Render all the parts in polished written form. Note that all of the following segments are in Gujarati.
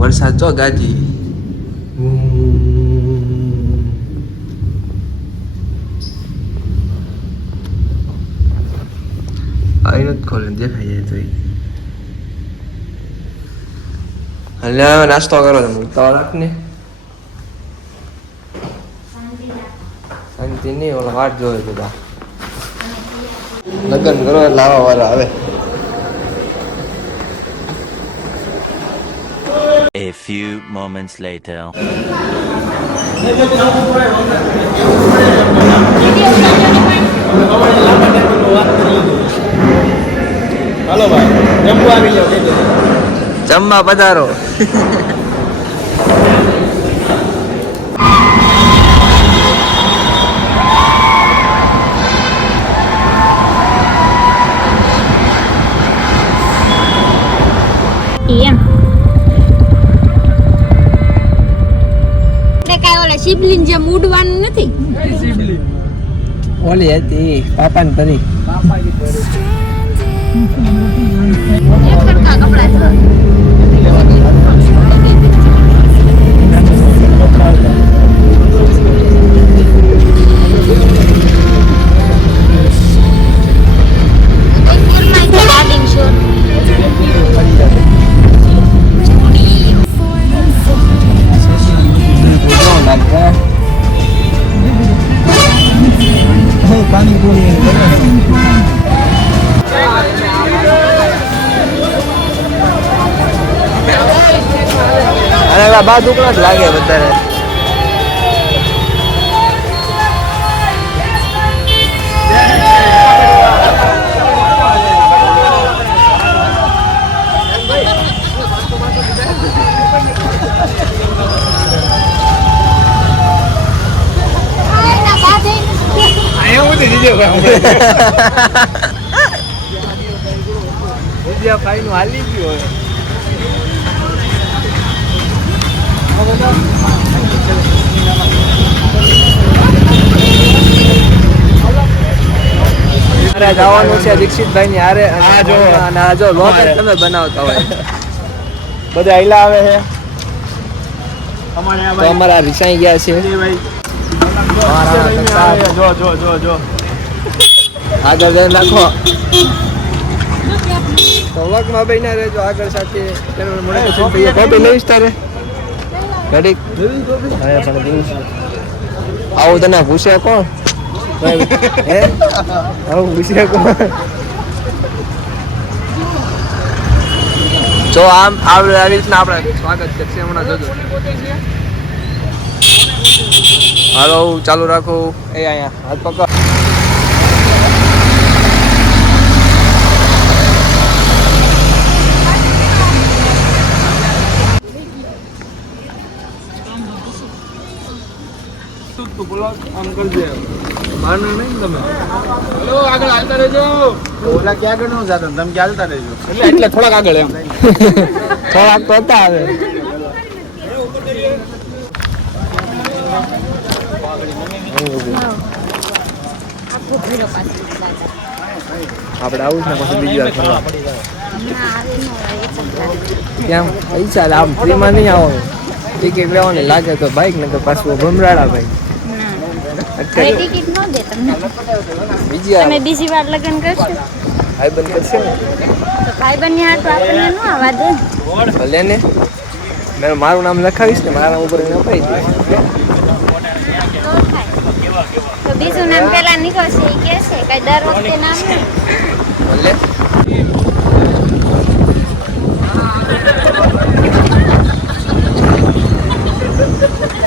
વરસાદ તો ગાજી આઈને જ ખોલે દેખાય જાય તો હલે નાસ્તો કરો તમે તો રાખને શાંતિ નહીં ઓલા વાટ જોવે બધા લગ્ન કરો એટલે આવા વાળા આવે. A few moments later. હાલો ભાઈ જમવા આવી જાવ જમવા પધારો. શિબલિંગ જેમ ઉડવાનું નથી. ઓલી હતી પાપાની પરી. બા દુકડા જ લાગે વધારે. ભાઈ નું હાલી ગયું હવે જવાનું છે દીક્ષિતભાઈ ની હારે. જો લોક તમે બનાવતા હોય બધા આઈલા આવે છે. અમારા રિસાઈ ગયા છે. આગળ જઈને રાખો તો વ્લોગમાં બન્યા રહેજો આગળ સાથે. કોપી લઈશ તારે ઘડીક આવું તને પૂછે કોણ? હે આવું પૂછે કોણ? જો આમ આવી રીતના આપણે સ્વાગત કરશે હમણાં જોજો. હાલો ચાલુ રાખો. એ અહીંયા હાથ પકડ. આગળ હાલતા રહેજો. ઓલા ક્યાં આગળ નો જાતા તમે ક્યાં હાલતા રહેજો એટલે થોડાક આગળ એમ થોડાક તો હતા હવે. આપણે આવું છે પછી બીજી વાર ફરવા. કેમ પૈસા આમ ફ્રીમાં નહીં આવવાનું. ટિકિટ લેવાની લાગે તો બાઈક ને તો પાછું ભમરાડા ભાઈ. ટિકિટ ન દે તમને. તમે બીજી વાર લગ્ન કરશો? ભાઈબંધ કરશે ને તો ભાઈબંધ ની હાથ આપણને ન આવવા દે. ભલે ને મેં મારું નામ લખાવીશ ને મારા ઉપર અપાઈ દઈશ. તો બીજું નામ પેલા નીકળશે એ કે છે કઈ દર વખતે નામ નહીં. ભલે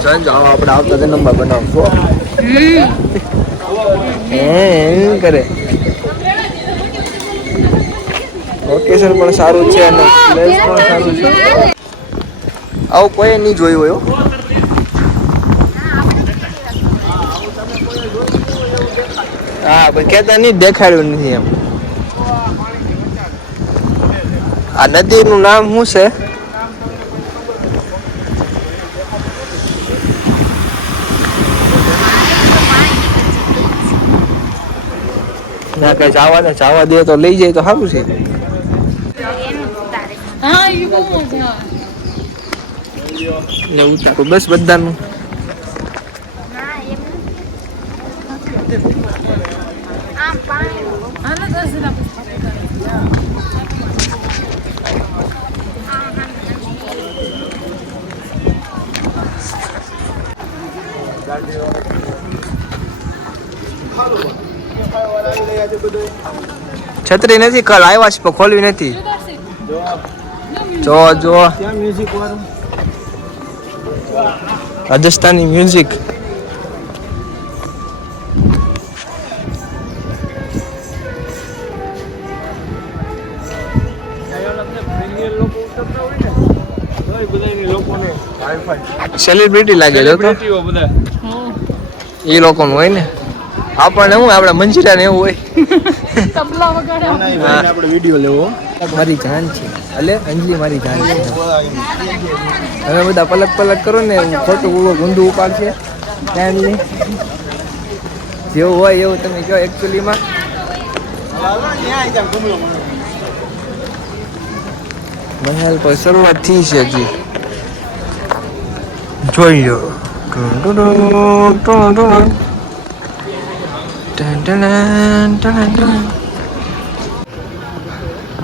ચલ જાઓ આપણે આવતા તે નંબર બનાવશો. એમ કરે લોકેશન પણ સારું છે અને પ્લેસ પણ સારું છે. આવું કોઈ નહીં જોયું હોય. હા ભાઈ કેતા નહીં દેખાડ્યું નથી એમ. આ નદીનું નામ શું છે? ના કઈ જવા દે તો લઈ જાય તો સારું છે. એનું હા એ બહુ મજા ને ઉતારો બસ બધાનું. છત્રી નથી, કાલ આવ્યા છે પણ ખોલવી નથી. જો જો રાજસ્થાની મ્યુઝિક. સેલિબ્રિટી લાગે છે તો એ લોકોનું હોય ને. આપણને શું આપણે મંજીરા ને એવું હોય. તબલા વગાડે આપણે વિડીયો લેવો. મારી જાન છે એટલે અંજલિ મારી જાન છે. તમે બધા પલક પલક કરો ને ખોટું ગુંડું ઉપાડશે. ફેમિલી જેવું હોય એવું તમે કહો. એકચ્યુઅલીમાં મહેલ પર શરૂઆત થઈ છે હજી. જોઈ લો.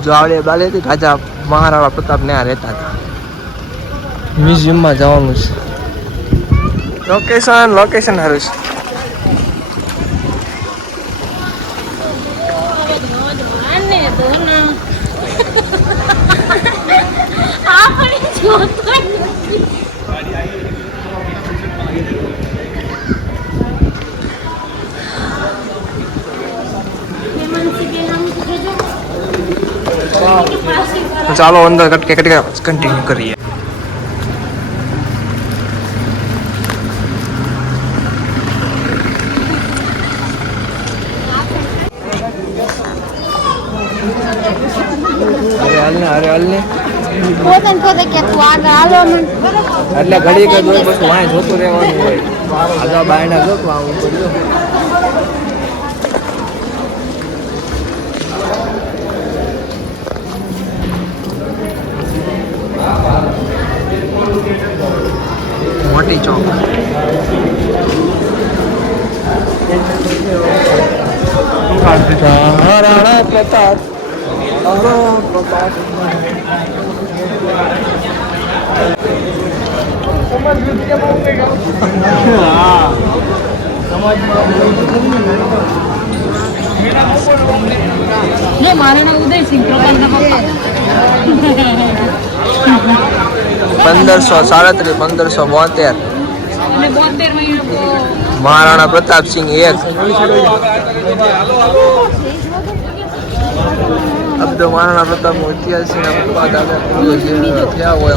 જો આવડે બાલેથી રાજા મહારાણા પ્રતાપ ને આ રહેતા હતા. મ્યુઝિયમમાં જવાનું છે. લોકેશન સારું છે. ચાલો અંદર કન્ટિન્યુ કરીએ. પોતે કે તું આગળ હાલો એટલે ઘડી કે જોઈ પછી વાંય જોતું રહેવાનું હોય. આગળ બાયણા જો તો આવું પડ્યું. મોટી ચોક. મહારાણા પ્રતાપ. ને મારા ઉદયસિંહ 1537 1572 મહારાણા પ્રતાપ સિંહ 1 અબ્દો મહારાણા પ્રતાપ નો ઇતિહાસ પપ્પા દાદા થયા હોય.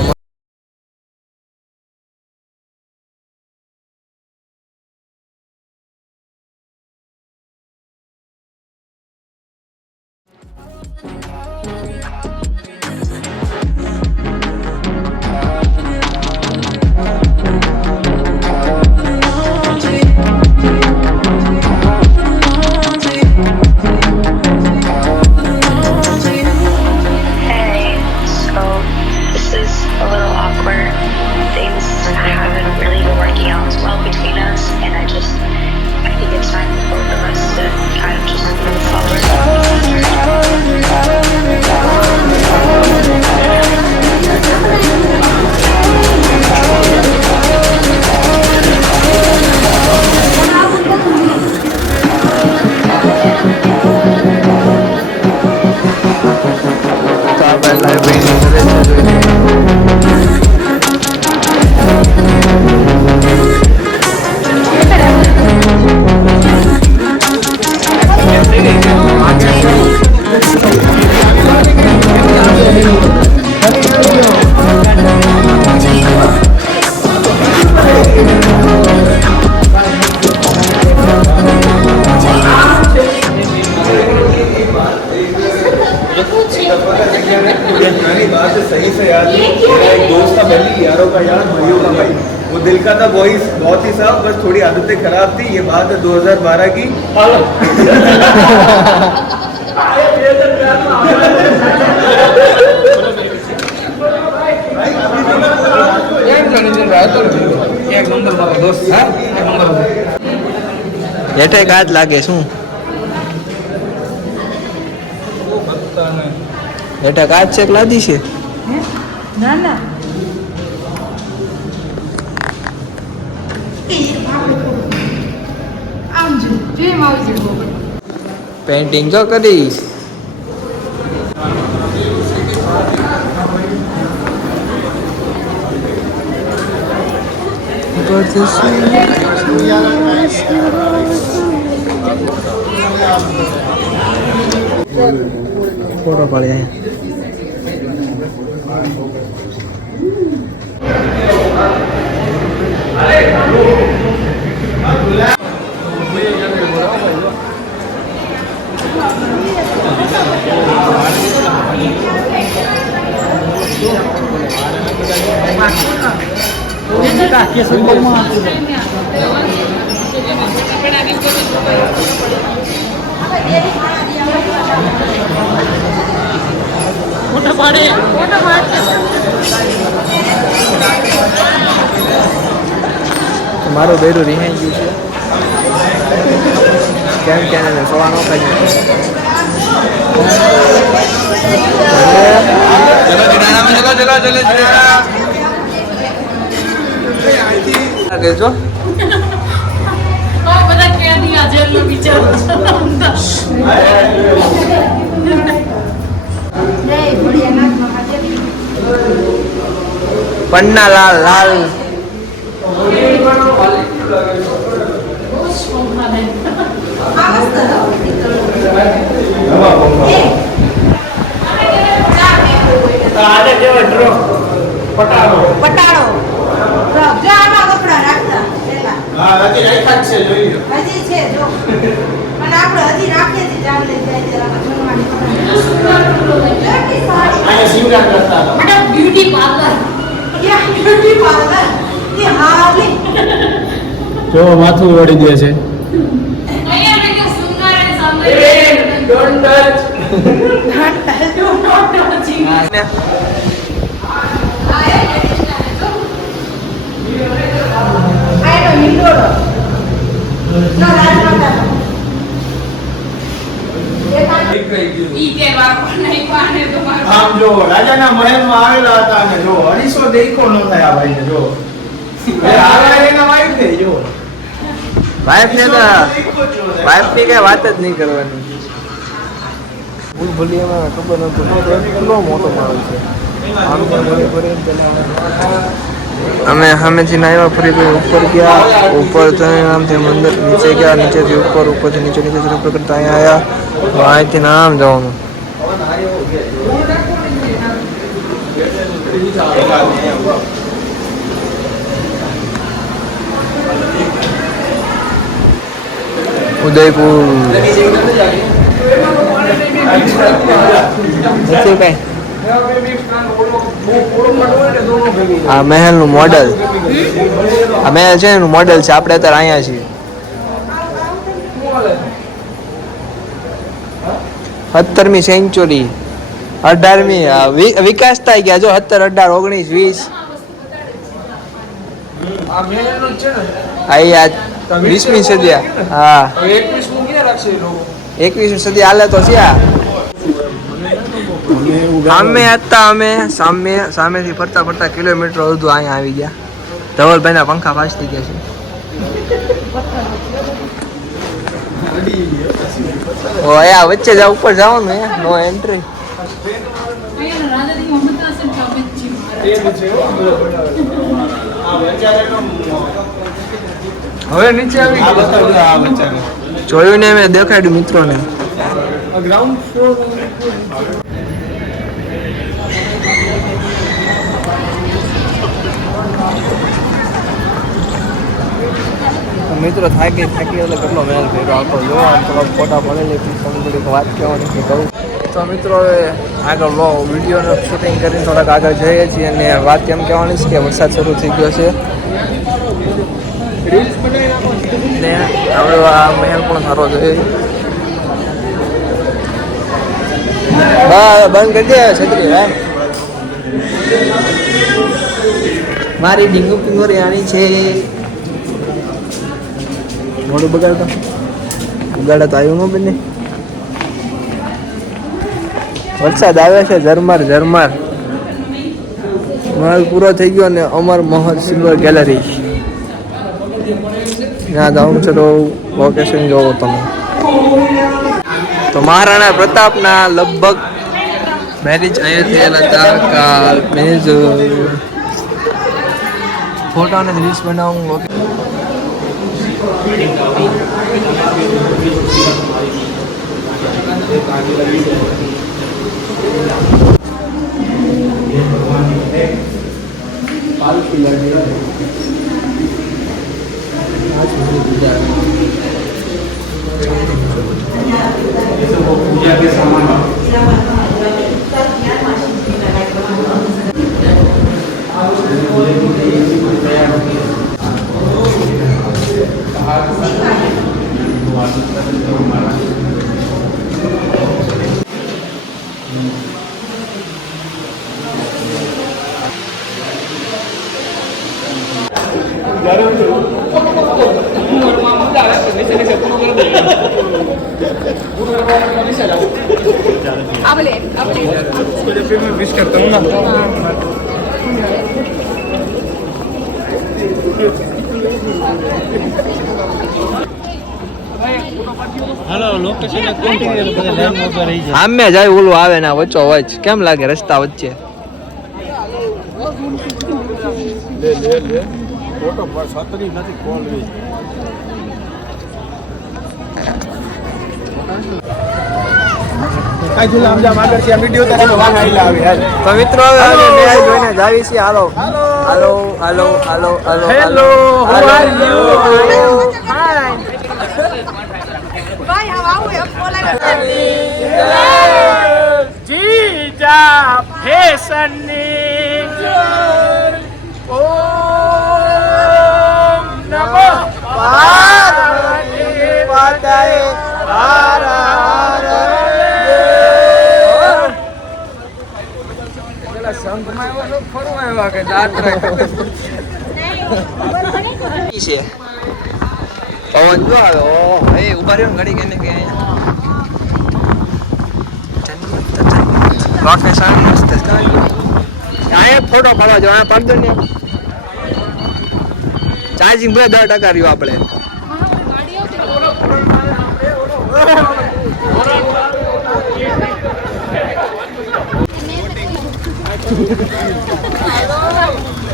दिल का था वॉइस बहुत ही साफ, बस थोड़ी आदतें खराब थी. ये बात है 2012 की. હેઠે કાચ લાગે શું હેઠે કાચ છે કે લાદી છે ના ના પેન્ટિંગ તો કરી ફોટો પાડે મારું બેરું રિહાઈ ગયું છે કેમ કે સવા નો ખાઈ દેજો પન્ના લાલ લાલ પટાળો જો આમાં કપડા રાખતા પેલા હજી રાખ્યા છે જોઈ લો હજી છે જો અને આપણે હજી રાખીએ છીએ જાન લઈ જાય જરા જમવાની આને શિવરાજ કરતા હતા મેડમ બ્યુટી પાર્લર ક્યાં બ્યુટી પાર્લર કે હાલી જો માથું વળી દે છે અહીંયા મેં સુંદર અને સાંભળે ડોન્ટ ટચ આમ જો રાજાના મહેલમાં આવેલા હતા અને જો અરીસો દેખો ન થાય આ ભાઈને જો એના વાઈફ ને જો વાઈફ ને તો વાઈફ ની કઈ વાત જ નહીં કરવાની ભૂલિયામાં ખબર નતું કેટલો મોટો માણસ છે આમ અમે સામેથી આવ્યા ફરી ઉપર ગયા ઉપર આમથી મંદિર નીચે ગયા નીચેથી ઉપર ઉપરથી નીચે નીચે ઉપર કરતા અહીંયા આવ્યા અહીંથી આમ જવાનું ઉદયપુર આ મહેલ નું મોડેલ આ મહેલ છે એનું મોડેલ છે આપણે અત્યારે અહીંયા છીએ 17મી સેન્ચુરી 18મી વિકાસ થાય ગયા જો 17 18 19 20 આ 20મી સદી હા 21મી સદી હાલે તો છે સામે હતા અમે સામેથી ફરતા ફરતા કિલોમીટર અડધું અહીંયા આવી ગયા ધવલભાઈના પંખા ફાસ થઈ ગયા છે અહીંયા વચ્ચે જ ઉપર જવાનું નો એન્ટ્રી હવે નીચે આવી જોયું ને મેં દેખાડ્યું મિત્રોને ગ્રાઉન્ડ ફ્લોર મિત્રો થાકી એટલે કેટલો મહેલ કર્યો આખો જો થોડા ફોટા પડેલી થોડીક વાત કહેવાની છે કહું તો મિત્રો હવે આગળ વિડીયોનું શૂટિંગ કરીને થોડાક આગળ જઈએ છીએ અને વાત કેમ કહેવાની છે કે વરસાદ શરૂ થઈ ગયો છે ને આપણે આ મહેલ પણ સારો જોઈએ બંધ કરી દે છત્રી એમ મારી ડીંગુ પિંગોરી આની છે મોડું બગાડતા બગાડા તો આવ્યું ન બને. વરસાદ આવે છે ઝરમાર ઝરમાર. માલ પૂરો થઈ ગયો ને અમર મહલ સિલ્વર ગેલેરી ત્યાં જાઉં છે તો લોકેશન જોવો તમે. તો મહારાણા પ્રતાપના લગભગ મેરેજ અહીંયા થયેલા હતા. મેરેજ ફોટો અને રીલ્સ બનાવું. पूजा के सामान विश करता हूँ ना. हेलो लोकेशन આમે જાય ઓલું આવે ને વચ્ચો વચ કેમ લાગે રસ્તા વચ્ચે લે ફોટો પર સતરી નથી કોલ વે તો મિત્રો હવે મેચ જોઈને જાવી છીએ. હાલો હાલો હાલો હાલો હાલો hello how are you hi ભાઈ આવો એમ બોલાવે જીજા ફેશનની ઓમ નમઃ પાર્વતી પતયે હર હર સંઘમાં એવા લોકો ફરવા આવ્યા કે દાત્રા છે પવન જો આવે ઓ હે ઉભા રહ્યો ઘડી કે ને કે લોકેશન મસ્ત છે. આ ફોટો પાડવા જો આ પાડ દો ને ચાર્જિંગ બે 10% રહ્યું આપણે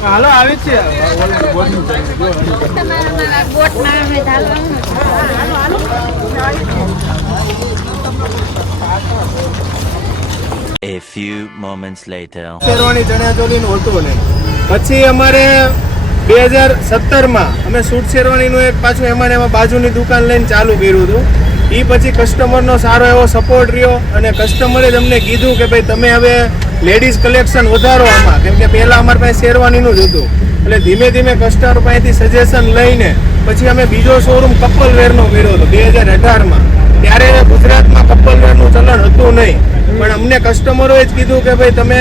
હાલો આવી છે A few moments later. Sherwani chaniya choli નું હતું ને પછી અમારે 2017માં અમે સૂટ શેરવાનીનું એક પાછું એમાં બાજુની દુકાન લઈને ચાલુ કર્યું હતું. એ પછી કસ્ટમરનો સારો એવો સપોર્ટ રહ્યો અને કસ્ટમરે જ અમને કીધું કે ભાઈ તમે હવે લેડીઝ કલેક્શન વધારો આમાં, કેમ કે પહેલાં અમારી પાસે શેરવાનીનું જ હતું. એટલે ધીમે ધીમે કસ્ટમર પાસેથી સજેશન લઈને પછી અમે બીજો શોરૂમ કપલ વેરનો કર્યો હતો 2018માં. ત્યારે ગુજરાતમાં કપલ વેરનું ચલણ હતું નહીં, પણ અમને કસ્ટમરોએ જ કીધું કે ભાઈ તમે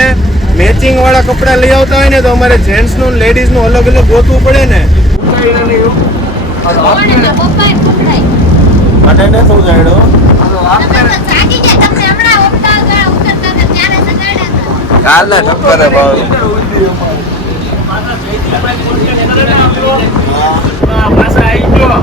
મેચિંગ વાળા કપડાં લઈ આવતા હોય ને તો અમારે જેન્ટ્સનું લેડીઝનું અલગ અલગ ગોતવું પડે ને. કાલના ટક્કરે ભાવ પાછા આવી ગયો